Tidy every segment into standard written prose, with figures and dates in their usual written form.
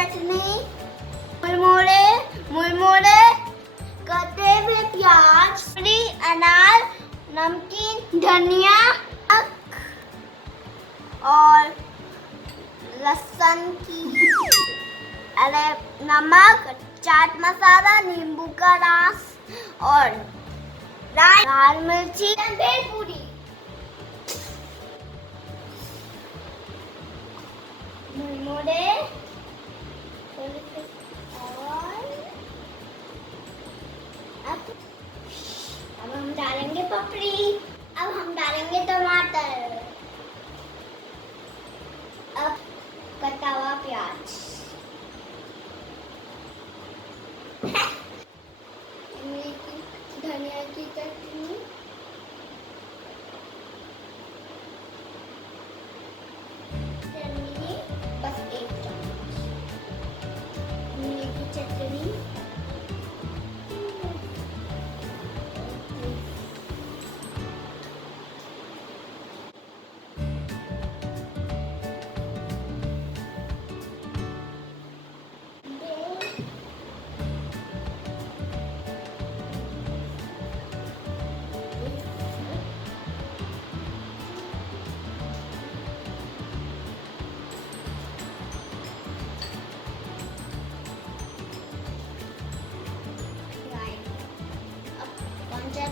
चटनी, मुरमुरे मुरमुरे कटे हुए प्याज, पूरी, अनार, नमकीन, धनिया और लहसुन की, अरे नमक, चाट मसाला, नींबू का रस और लाल मिर्ची, भेलपुरी, मुरमुरे और अब हम डालेंगे पपड़ी, अब हम डालेंगे टमाटर, अब कटा हुआ प्याज, इमली की, धनिया की चटनी, चटनी बस 1 चम्मच, इमली की चटनी,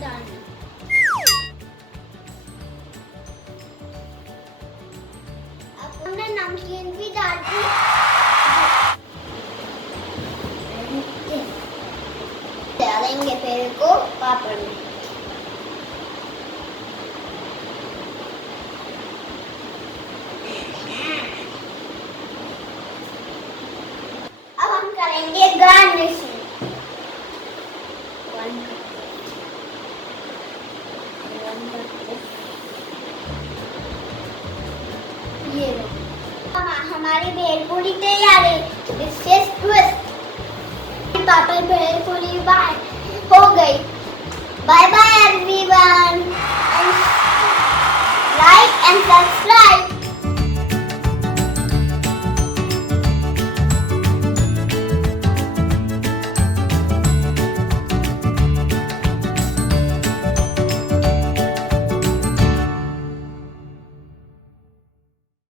डालना, अब हमने नमकीन भी डाल दी, डालेंगे फिर को पापड़ में, अब हम करेंगे गार्निशिंग, ये हमारी भेलपुरी तैयार है। विशेष ट्विस्ट, पापड़ भेलपुरी बाय हो गई। Bye bye everyone, like and subscribe.